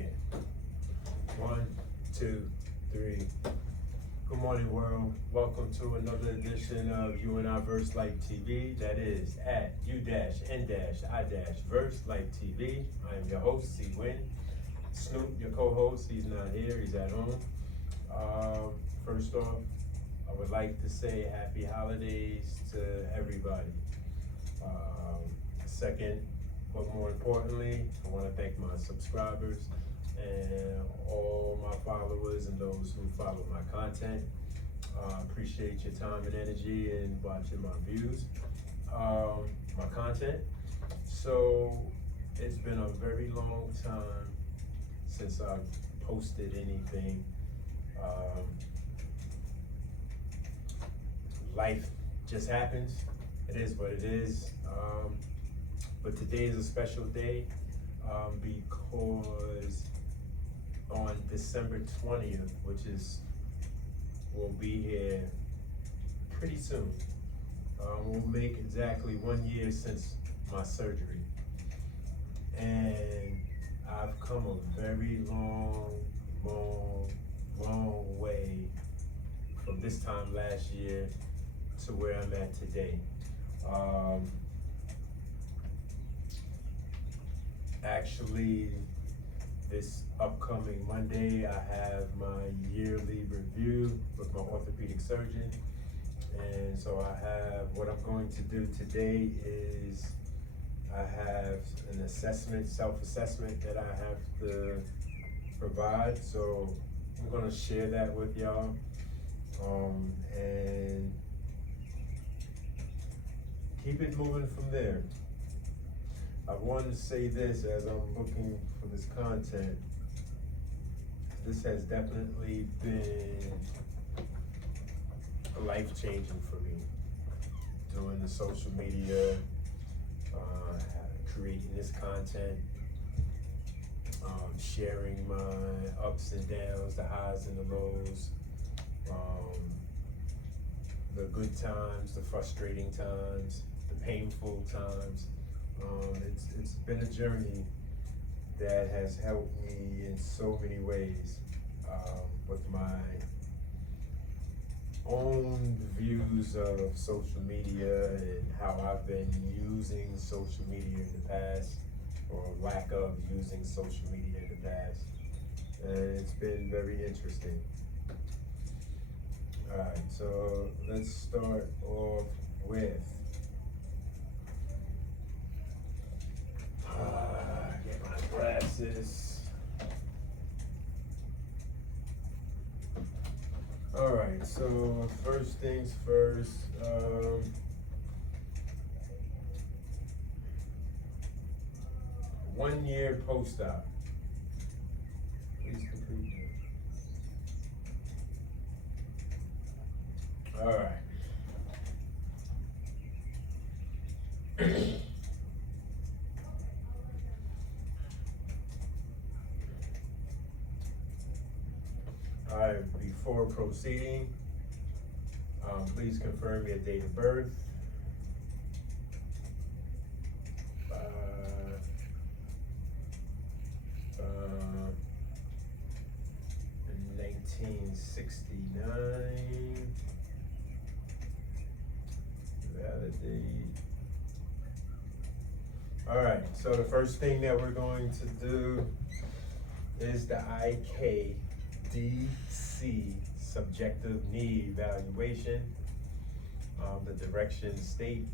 again. 1, 2, 3. Good morning, world. Welcome to another edition of U-N-I-VERSELIFETV. That is at U-N-I-VERSELIFETV. I am your host, C-Win. Snoop, your co-host, he's not here. He's at home. First off, I would like to say happy holidays to everybody. Second, but more importantly, I want to thank my subscribers and all my followers and those who follow my content. Appreciate your time and energy in watching my views, my content. So it's been a very long time since I've posted anything. Life just happens. It is what it is. But today is a special day because on December 20th, which will be here pretty soon, we'll make exactly 1 year since my surgery. And I've come a very long way from this time last year to where I'm at today. Actually, this upcoming Monday, I have my yearly review with my orthopedic surgeon. And so what I'm going to do today is I have an assessment, self-assessment that I have to provide. So I'm gonna share that with y'all. And keep it moving from there. I wanted to say this as I'm looking for this content. This has definitely been life-changing for me. Doing the social media, creating this content, sharing my ups and downs, the highs and the lows, the good times, the frustrating times, the painful times. It's been a journey that has helped me in so many ways, with my own views of social media and how I've been using social media in the past, or lack of using social media in the past. And it's been very interesting. Alright, so let's start off with get my glasses. Alright, so first things first, 1 year post-op. Please complete it. Alright. Alright, before proceeding, please confirm your date of birth. 1969. Validate. Alright, so the first thing that we're going to do is the IKDC subjective knee evaluation. The directions state,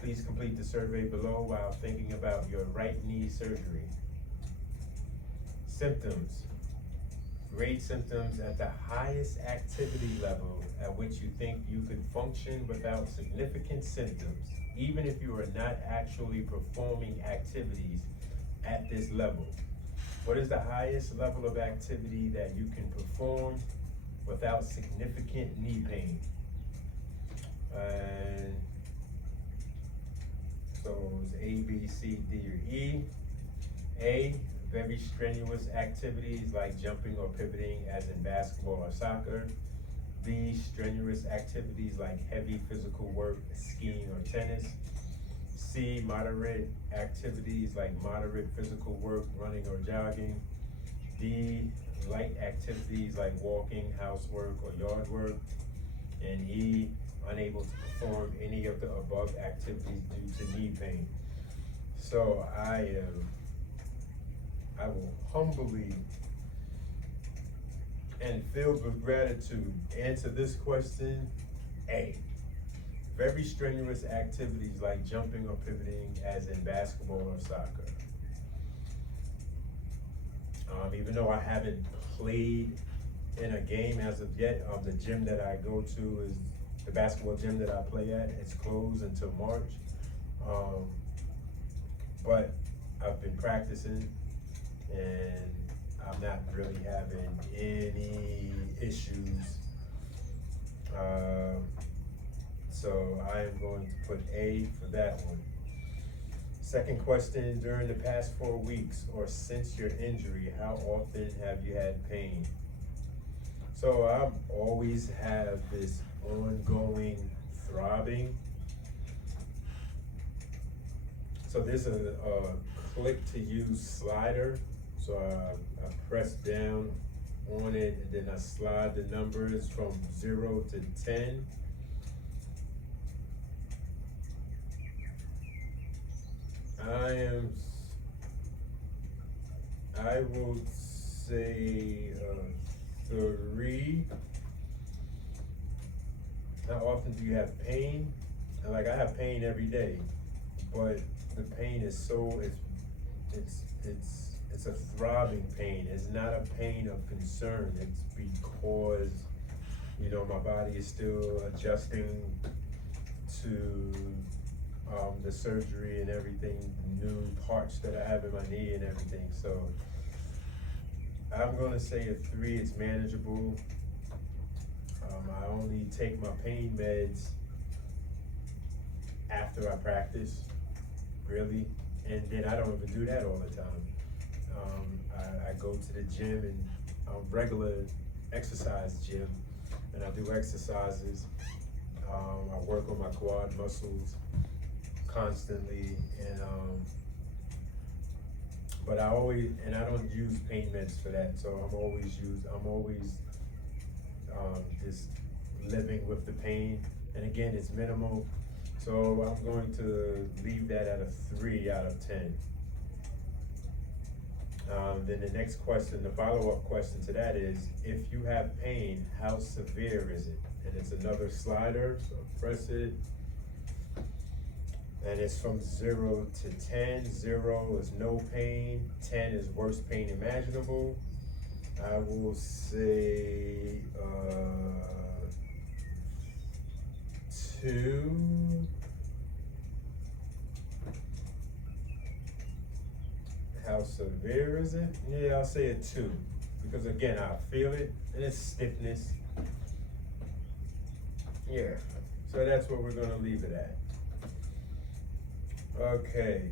please complete the survey below while thinking about your right knee surgery. Symptoms. Grade symptoms at the highest activity level at which you think you could function without significant symptoms, even if you are not actually performing activities at this level. What is the highest level of activity that you can perform without significant knee pain? And so it's A, B, C, D, or E. A, very strenuous activities like jumping or pivoting as in basketball or soccer. B, strenuous activities like heavy physical work, skiing or tennis. C, moderate activities like moderate physical work, running or jogging. D, light activities like walking, housework, or yard work. And E, unable to perform any of the above activities due to knee pain. So I will humbly and filled with gratitude answer this question. A, very strenuous activities like jumping or pivoting, as in basketball or soccer. Even though I haven't played in a game as of yet, the gym that I go to is the basketball gym that I play at. It's closed until March. But I've been practicing and I'm not really having any issues. So I am going to put A for that one. Second question, during the past 4 weeks or since your injury, how often have you had pain? So I always have this ongoing throbbing. So there's a click to use slider. So I press down on it and then I slide the numbers from 0 to 10. I will say 3. How often do you have pain? And like I have pain every day, but the pain is so, it's a throbbing pain. It's not a pain of concern. It's because, you know, my body is still adjusting to the surgery and everything, new parts that I have in my knee and everything. So I'm gonna say a 3, it's manageable. I only take my pain meds after I practice, really. And then I don't even do that all the time. I go to the gym and regular exercise gym, and I do exercises. I work on my quad muscles constantly, and but I don't use pain meds for that. So I'm always just living with the pain, and again, it's minimal. So I'm going to leave that at a 3 out of 10. Then the next question, the follow-up question to that is, if you have pain, how severe is it? And it's another slider, so press it. And it's from 0 to 10. 0 is no pain, 10 is worst pain imaginable. I will say 2. How severe is it? Yeah, I'll say a 2. Because again, I feel it, and it's stiffness. Yeah, so that's what we're gonna leave it at. Okay,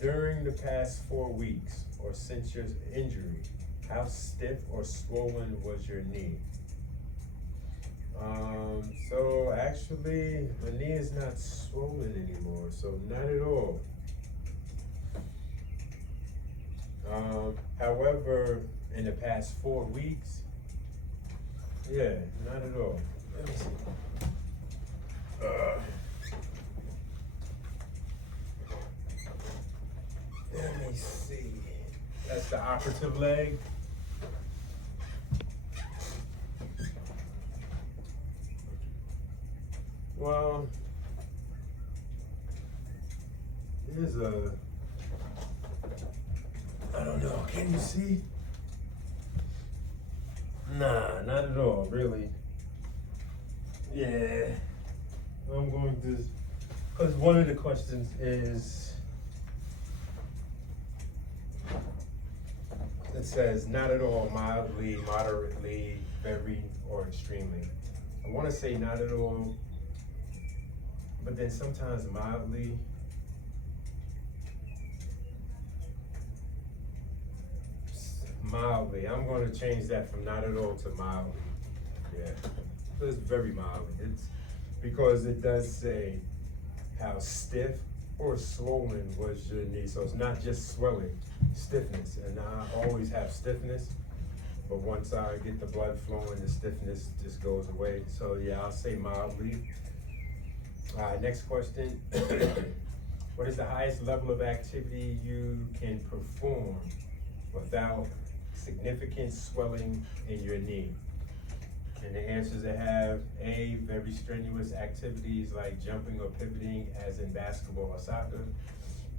during the past 4 weeks or since your injury, how stiff or swollen was your knee? So actually, my knee is not swollen anymore, so not at all. However, in the past 4 weeks, yeah, not at all. Let me see. Let me see. That's the operative leg. Well, there's I don't know, can you see? Nah, not at all, really. Yeah, I'm going to, because one of the questions is, it says not at all, mildly, moderately, very, or extremely. I want to say not at all, but then sometimes mildly. Mildly. I'm going to change that from not at all to mildly. Yeah, it's very mildly. It's because it does say how stiff or swollen was your knee? So it's not just swelling, stiffness. And I always have stiffness, but once I get the blood flowing, the stiffness just goes away. So yeah, I'll say mildly. All right, next question. What is the highest level of activity you can perform without significant swelling in your knee? And the answers I have: A, very strenuous activities like jumping or pivoting as in basketball or soccer.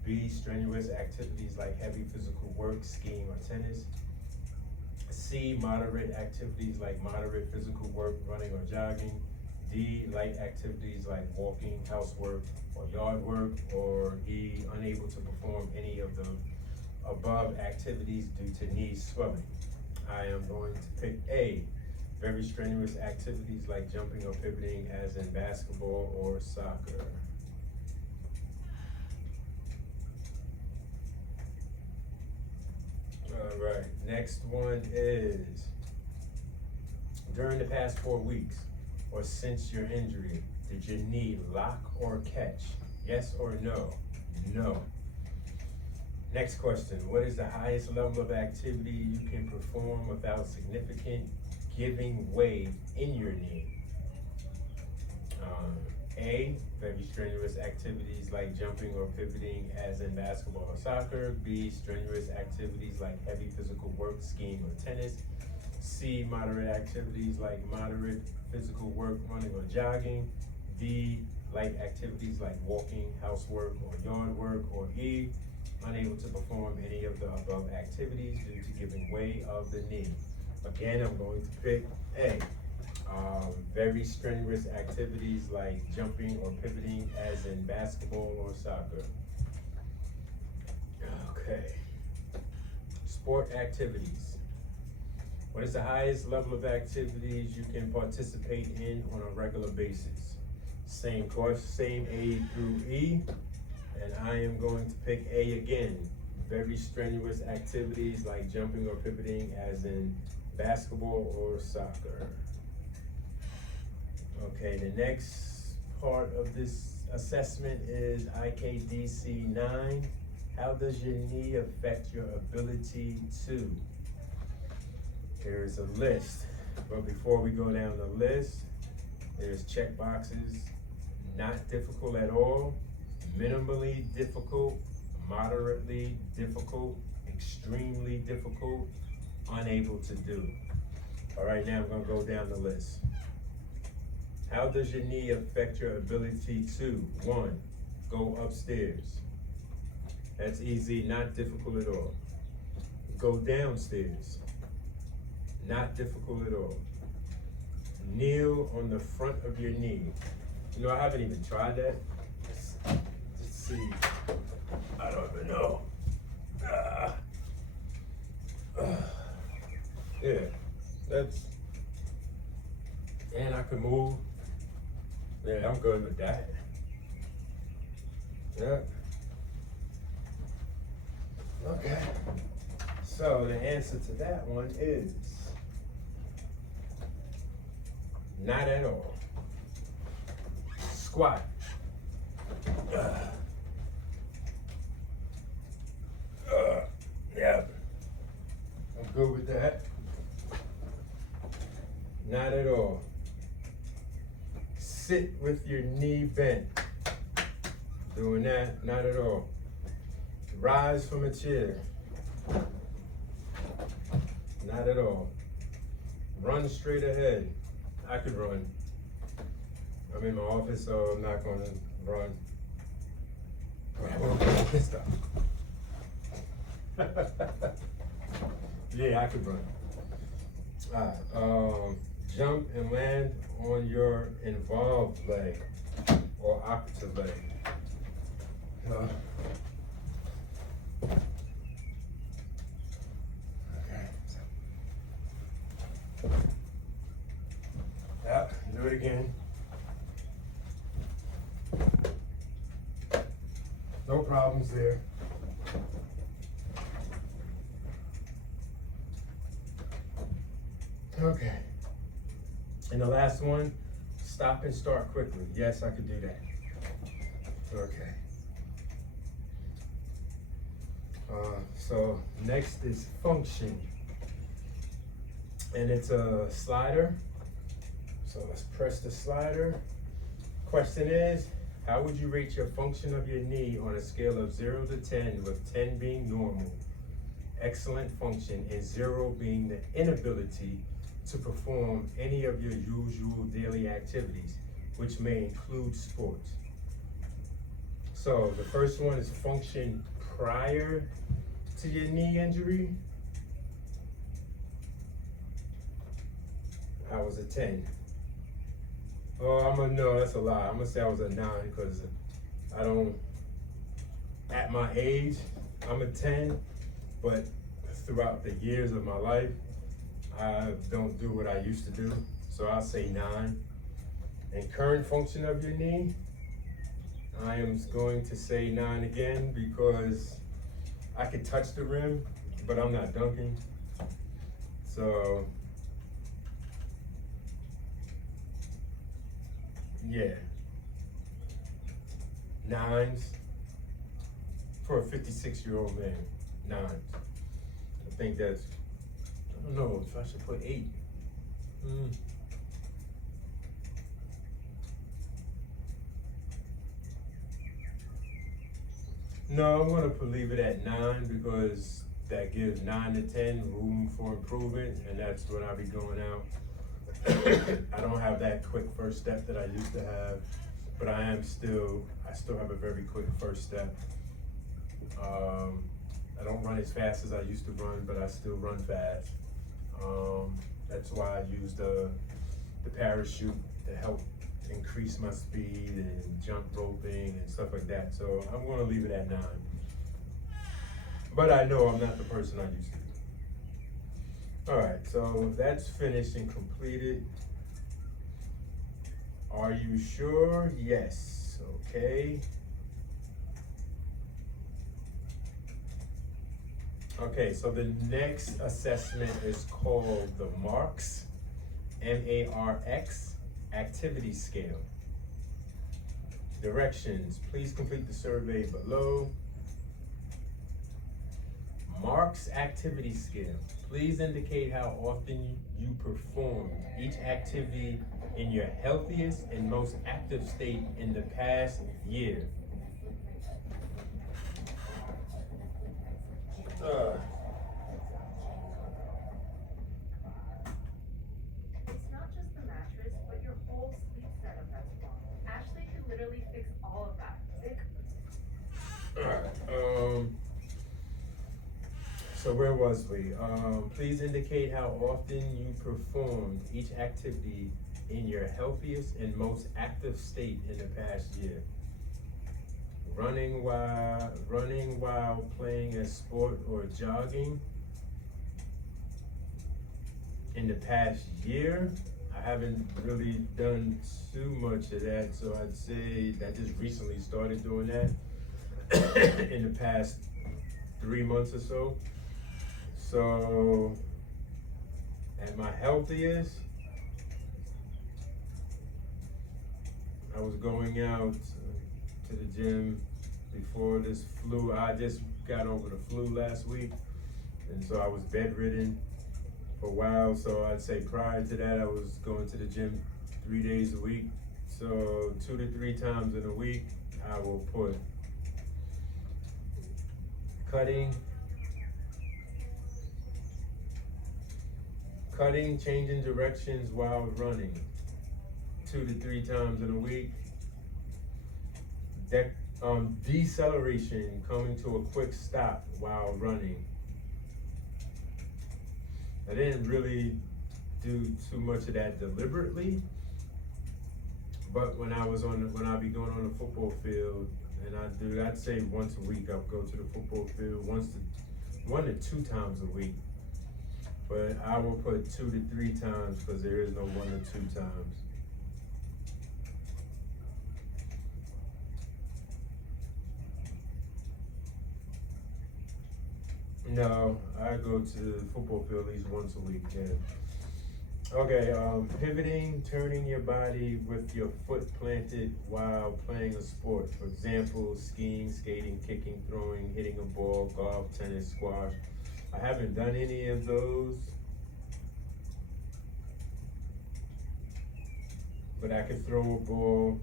B, strenuous activities like heavy physical work, skiing or tennis. C, moderate activities like moderate physical work, running or jogging. D, light activities like walking, housework or yard work. Or E, unable to perform any of the above activities due to knee swelling. I am going to pick A, very strenuous activities like jumping or pivoting as in basketball or soccer. All right, next one is, during the past 4 weeks or since your injury, did your knee lock or catch? Yes or no? No. Next question, what is the highest level of activity you can perform without significant giving way in your knee? A, very strenuous activities like jumping or pivoting as in basketball or soccer. B, strenuous activities like heavy physical work, skiing or tennis. C, moderate activities like moderate physical work, running or jogging. D, light activities like walking, housework or yard work. Or E, unable to perform any of the above activities due to giving way of the knee. Again, I'm going to pick A, very strenuous activities like jumping or pivoting as in basketball or soccer. Okay. Sport activities. What is the highest level of activities you can participate in on a regular basis? Same course, same A through E. And I am going to pick A again. Very strenuous activities like jumping or pivoting as in basketball or soccer. Okay, the next part of this assessment is IKDC 9. How does your knee affect your ability to? There's a list, but before we go down the list, there's check boxes: not difficult at all, minimally difficult, moderately difficult, extremely difficult, unable to do. All right, now I'm gonna go down the list. How does your knee affect your ability to? 1, go upstairs. That's easy, not difficult at all. Go downstairs. Not difficult at all. Kneel on the front of your knee. You know, I haven't even tried that. Let's see. I don't even know. Yeah, that's, and I can move. Yeah, I'm good with that. Yeah. Okay. So the answer to that one is not at all. Squat. Yeah. I'm good with that. Not at all. Sit with your knee bent. Doing that, not at all. Rise from a chair. Not at all. Run straight ahead. I could run. I'm in my office, so I'm not gonna run. Stop. Yeah, I could run. All right. Jump and land on your involved leg or operative leg. Okay. Yeah, do it again. No problems there. Okay. And the last one, stop and start quickly. Yes, I could do that. Okay. So next is function, and it's a slider. So let's press the slider. Question is, how would you rate your function of your knee on a scale of 0 to 10, with 10 being normal, excellent function, and 0 being the inability to perform any of your usual daily activities, which may include sports? So the first one is function prior to your knee injury. I was a 10. Oh, no, that's a lie. I'm gonna say I was a 9 because at my age, I'm a 10, but throughout the years of my life, I don't do what I used to do. So I'll say 9. And current function of your knee, I am going to say 9 again because I could touch the rim, but I'm not dunking. So, yeah, 9s for a 56-year-old man. 9s. I think that's, I don't know if I should put 8. No, I'm gonna leave it at 9 because that gives 9 to 10 room for improvement, and that's when I'll be going out. I don't have that quick first step that I used to have, but I still have a very quick first step. I don't run as fast as I used to run, but I still run fast. That's why I use the parachute to help increase my speed and jump roping and stuff like that. So I'm gonna leave it at 9. But I know I'm not the person I used to be. All right, so that's finished and completed. Are you sure? Yes, okay. Okay, so the next assessment is called the MARX, M-A-R-X, activity scale. Directions, please complete the survey below. MARX activity scale. Please indicate how often you performed each activity in your healthiest and most active state in the past year. It's not just the mattress, but your whole sleep setup that's wrong. Ashley can literally fix all of that. Alright, so where was we? Please indicate how often you performed each activity in your healthiest and most active state in the past year. Running while playing a sport or jogging. In the past year, I haven't really done too much of that, so I'd say I just recently started doing that in the past 3 months or so. So, at my healthiest, I was going out to the gym before this flu. I just got over the flu last week, and so I was bedridden for a while. So I'd say prior to that, I was going to the gym 3 days a week. So 2 to 3 times in a week, I will put cutting, changing directions while running, 2 to 3 times in a week. Deceleration, coming to a quick stop while running. I didn't really do too much of that deliberately, but when I be going on the football field, and I'd say once a week I'll go to the football field, 1 to 2 times a week. But I will put 2 to 3 times because there is no 1 to 2 times. No, I go to the football field at least once a week, yeah. Okay, pivoting, turning your body with your foot planted while playing a sport. For example, skiing, skating, kicking, throwing, hitting a ball, golf, tennis, squash. I haven't done any of those, but I can throw a ball.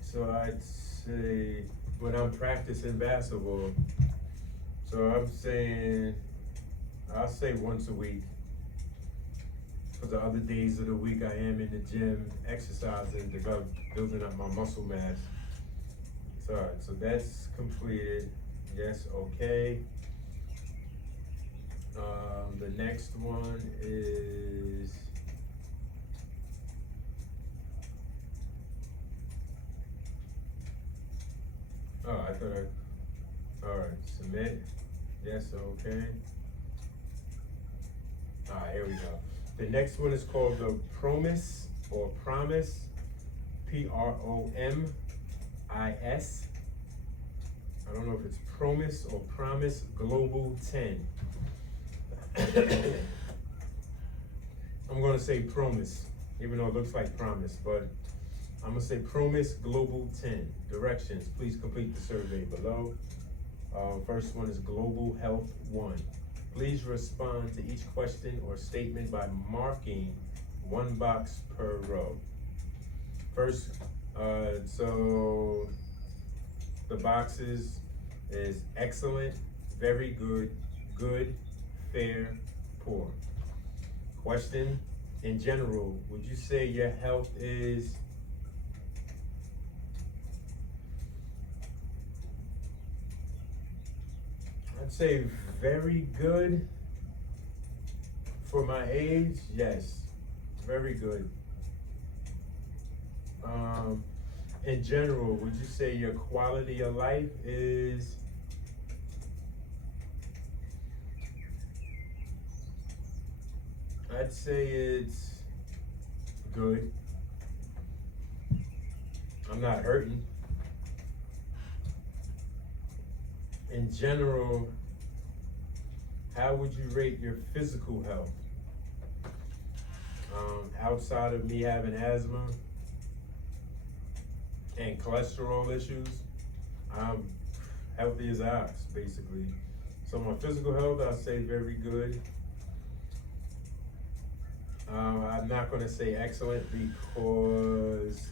So I'd say when I'm practicing basketball, so I'm saying, I'll say once a week. For the other days of the week, I am in the gym exercising, building up my muscle mass. So, all right, so that's completed. Yes, okay. The next one is, oh, I thought all right, submit. Yes, okay. All right, here we go. The next one is called the Promise or Promise, Promis. I don't know if it's Promise or Promise Global 10. I'm gonna say Promise, even though it looks like Promise, but I'm gonna say Promise Global 10. Directions, please complete the survey below. First one is Global Health 1. Please respond to each question or statement by marking one box per row. First, so the boxes is excellent, very good, good, fair, poor. Question, in general, would you say your health is I'd say very good for my age, yes, very good. In general, would you say your quality of life is I'd say it's good. I'm not hurting. In general, how would you rate your physical health? Outside of me having asthma and cholesterol issues, I'm healthy as ox, basically. So my physical health, I'll say very good. I'm not gonna say excellent because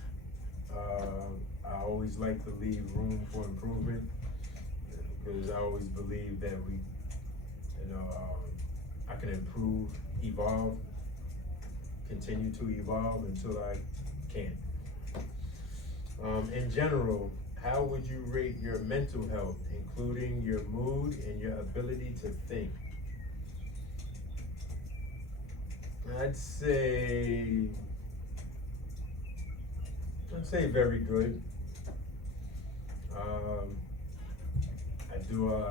I always like to leave room for improvement, because I always believe that I can improve, evolve, continue to evolve until I can't. In general, how would you rate your mental health, including your mood and your ability to think? I'd say very good.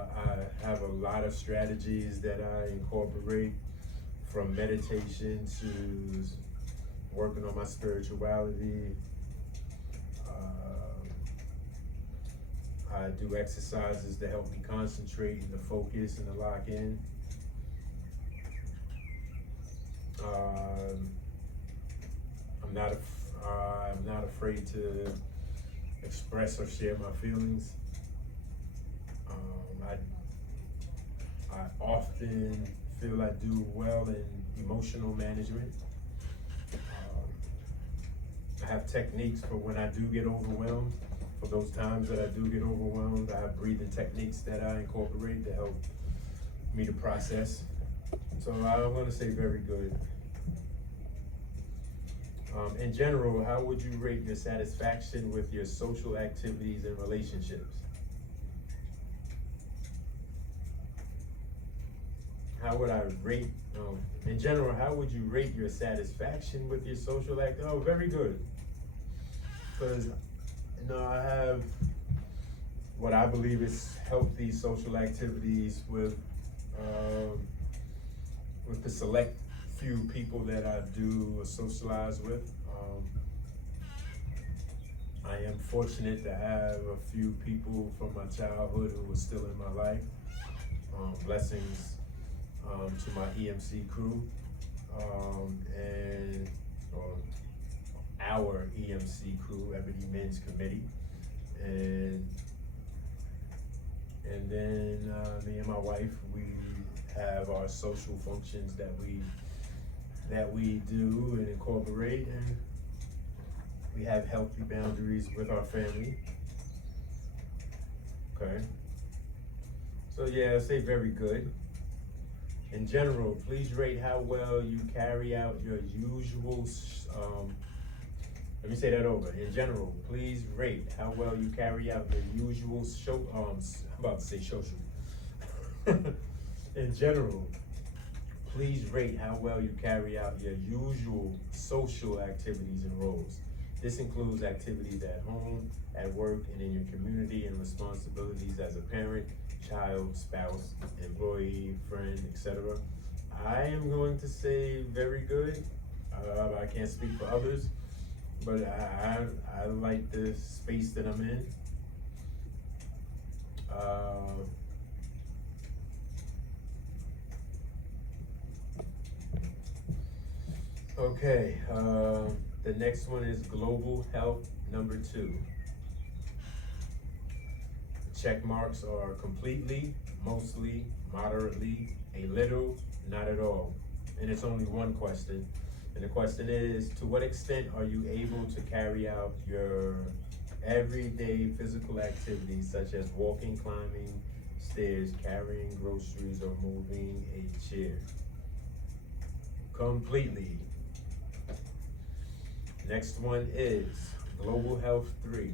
I have a lot of strategies that I incorporate, from meditation to working on my spirituality. I do exercises to help me concentrate and to focus and to lock in. I'm not afraid to express or share my feelings. I often feel I do well in emotional management. I have techniques for when I do get overwhelmed. For those times that I do get overwhelmed, I have breathing techniques that I incorporate to help me to process. So I'm going to say very good. In general, how would you rate your satisfaction with your social activities and relationships? How would I rate, in general, how would you rate your satisfaction with your social activities? Oh, very good. Because, I have what I believe is healthy social activities with the select few people that I do socialize with. I I am fortunate to have a few people from my childhood who are still in my life. Blessings to my EMC crew and our EMC crew, Ebony Men's Committee, and then me and my wife, we have our social functions that we do and incorporate, and we have healthy boundaries with our family. Okay. So yeah, I say very good. In general, please rate how well you carry out your usual, let me say that over. In general, please rate how well you carry out your usual I'm about to say social. In general, please rate how well you carry out your usual social activities and roles. This includes activities at home, at work, and in your community, and responsibilities as a parent, child, spouse, employee, friend, etc. I am going to say very good. I can't speak for others, but I like the space that I'm in. Okay, the next one is global health number 2. Check marks are completely, mostly, moderately, a little, not at all. And it's only one question. And the question is, to what extent are you able to carry out your everyday physical activities such as walking, climbing stairs, carrying groceries, or moving a chair? Completely. Next one is global health 3.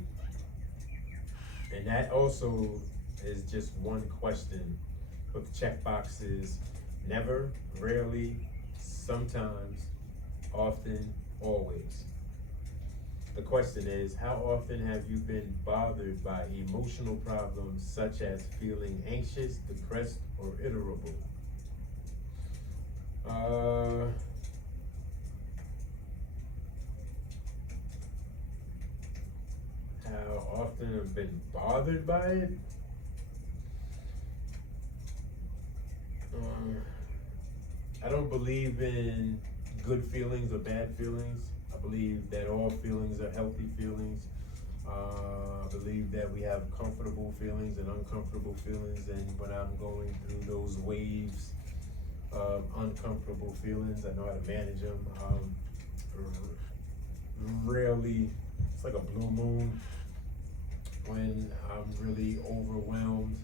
And that also is just one question with check boxes: never, rarely, sometimes, often, always. The question is, how often have you been bothered by emotional problems such as feeling anxious, depressed, or irritable? How often have been bothered by it? I don't believe in good feelings or bad feelings. I believe that all feelings are healthy feelings. I believe that we have comfortable feelings and uncomfortable feelings, and when I'm going through those waves of uncomfortable feelings, I know how to manage them. Rarely, it's like a blue moon when I'm really overwhelmed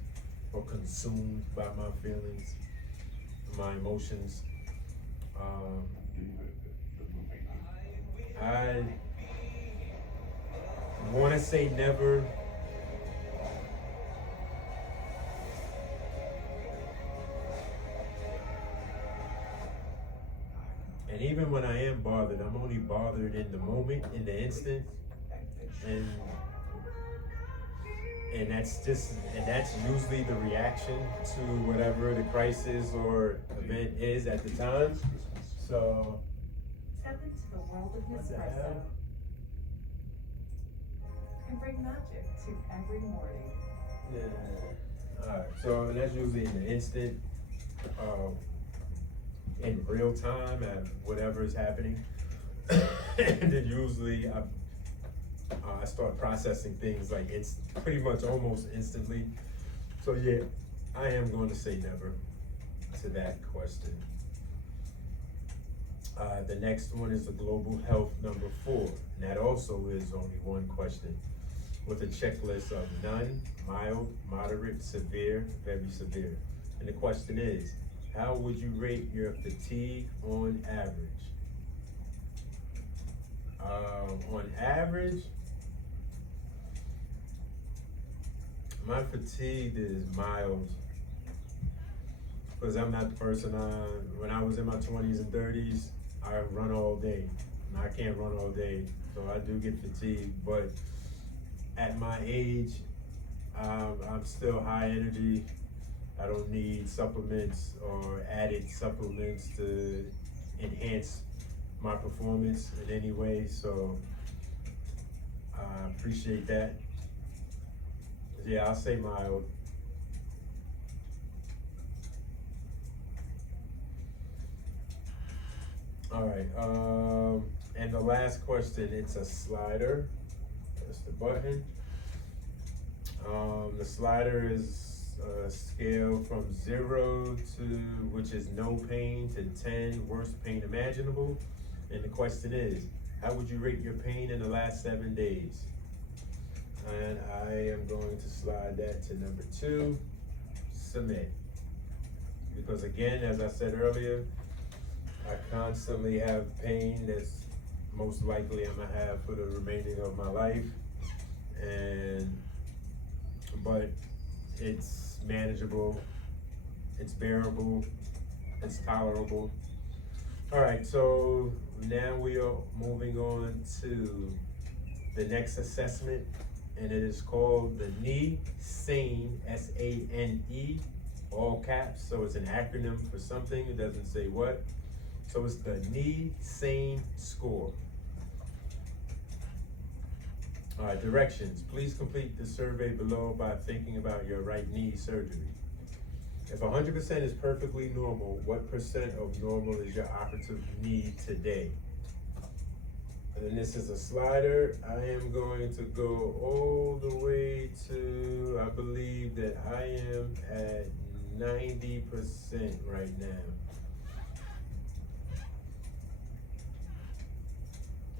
or consumed by my feelings, my emotions. I want to say never. And even when I am bothered, I'm only bothered in the moment, in the instant, and that's usually the reaction to whatever the crisis or event is at the time. So Step into the world of Nespresso and bring magic to every morning. yeah. Alright, so that's usually in the instant, in real time at whatever is happening. And then usually I start processing things like pretty much almost instantly. So yeah, I am going to say never to that question. The next one is the global health number 4, and that also is only one question with a checklist of none, mild, moderate, severe, very severe. And the question is, how would you rate your fatigue on average? On average, my fatigue is mild, because I'm not the person when I was in my 20s and 30s, I run all day, and I can't run all day, so I do get fatigued. But at my age, I'm still high energy. I don't need supplements or added supplements to enhance my performance in any way. So appreciate that. Yeah, I'll say mild. All right, and the last question, it's a slider. That's the button. The slider is a scale from 0 to, which is no pain, to 10, worst pain imaginable. And the question is, how would you rate your pain in the last 7 days? And I am going to slide that to number 2, submit. Because again, as I said earlier, I constantly have pain that's most likely I'm gonna have for the remaining of my life. But it's manageable, it's bearable, it's tolerable. All right, so now we are moving on to the next assessment, and it is called the Knee Sane, SANE, all caps, so it's an acronym for something, it doesn't say what. So it's the Knee Sane score. All right, directions. Please complete the survey below by thinking about your right knee surgery. If 100% is perfectly normal, what percent of normal is your operative knee today? And then this is a slider. I am going to go all the way to, I believe that I am at 90% right now.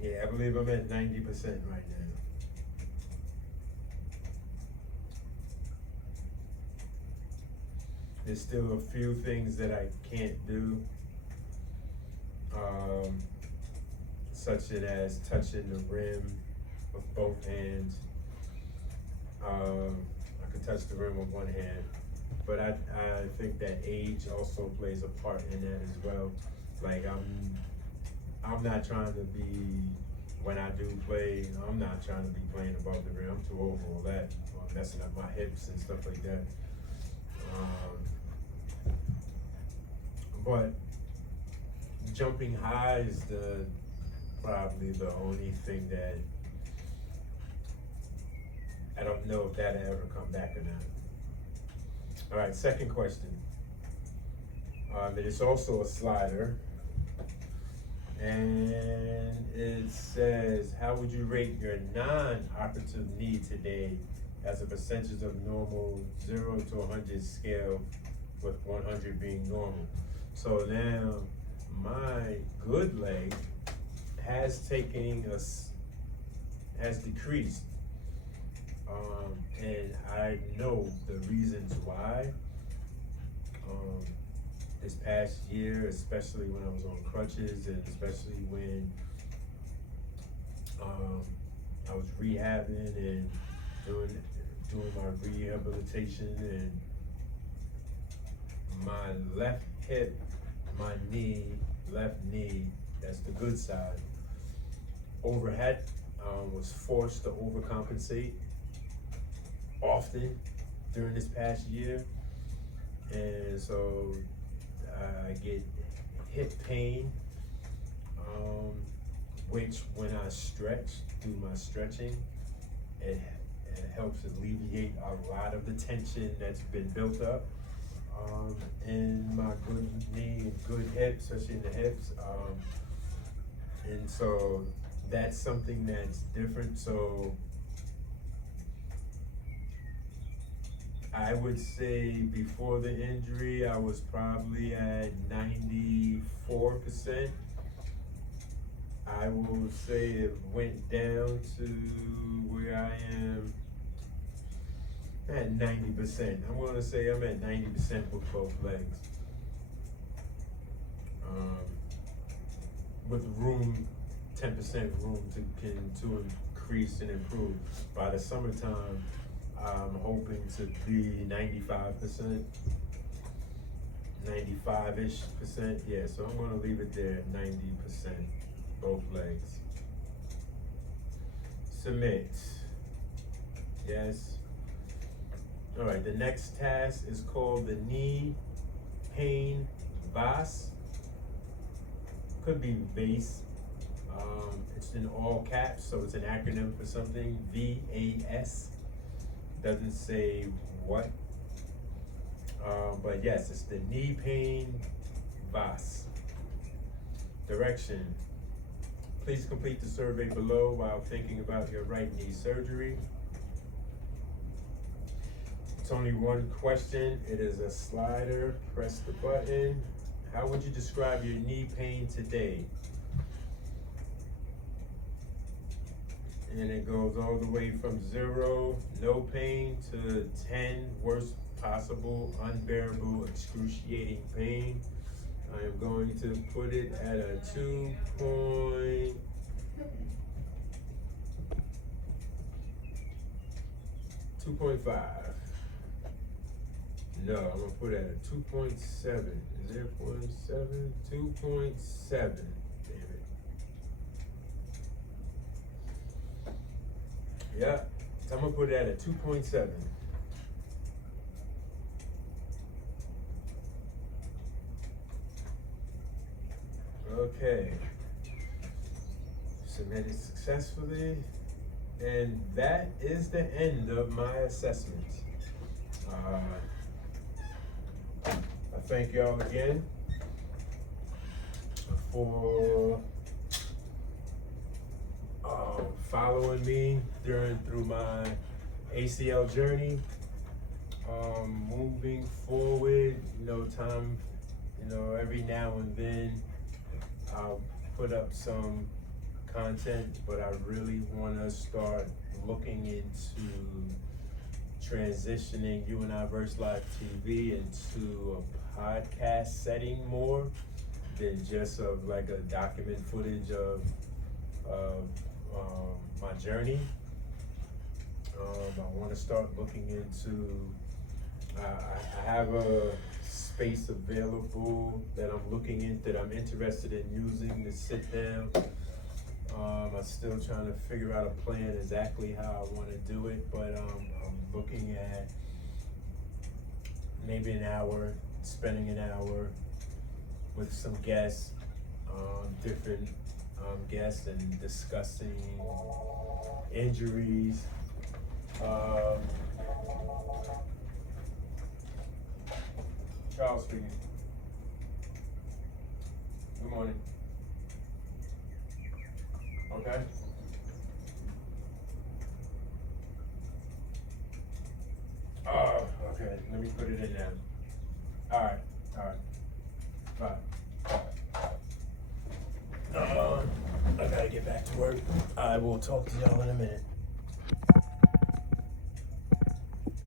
Yeah, I believe I'm at 90% right now. There's still a few things that I can't do, such as touching the rim with both hands. I can touch the rim with one hand, but I think that age also plays a part in that as well. Like I'm not trying to be, when I do play, I'm not trying to be playing above the rim. I'm too old for all that, or messing up my hips and stuff like that. But jumping high is probably the only thing that I don't know if that'll ever come back or not. All right, second question. It is also a slider, and it says, how would you rate your non-operative knee today as a percentage of normal, 0 to 100 scale, with 100 being normal? So now my good leg has decreased, and I know the reasons why. This past year, especially when I was on crutches, and especially when I was rehabbing and doing my rehabilitation, and my left hip, my knee, left knee, that's the good side, was forced to overcompensate often during this past year. And so I get hip pain, which when I stretch, do my stretching, it helps alleviate a lot of the tension that's been built up. In my good knee and good hip, especially in the hips. And so that's something that's different. So I would say before the injury, I was probably at 94%. I will say it went down to where I am at 90%. I'm gonna say I'm at 90% with both legs. With room, 10% room to increase and improve. By the summertime, I'm hoping to be 95%, 95-ish percent. Yeah, so I'm gonna leave it there at 90%, both legs. Submit. Yes. All right, the next task is called the knee pain VAS. Could be VAS. It's in all caps, so it's an acronym for something, VAS. Doesn't say what. But yes, it's the knee pain VAS. Direction. Please complete the survey below while thinking about your right knee surgery. It's only one question. It is a slider. Press the button. How would you describe your knee pain today? And it goes all the way from 0, no pain, to 10, worst possible, unbearable, excruciating pain. I am going to put it at a 2.5. No, I'm gonna put it at a 2.7. Is there 0.7? 2.7. Damn it. Yeah, so I'm gonna put it at a 2.7. Okay. Submitted successfully. And that is the end of my assessment. I thank y'all again for following me through my ACL journey. Moving forward, every now and then I'll put up some content, but I really want to start looking into transitioning U-N-I-VERSELIFETV into a podcast setting more than just like a document footage of my journey. I want to start looking into, I have a space available that I'm looking into, that I'm interested in using to sit down. I'm still trying to figure out a plan exactly how I want to do it, but I'm looking at maybe an hour, spending an hour with some guests, different guests, and discussing injuries. Charles speaking. Good morning. Okay. Okay. Let me put it in now. All right. Bye. I gotta get back to work. I will talk to y'all in a minute.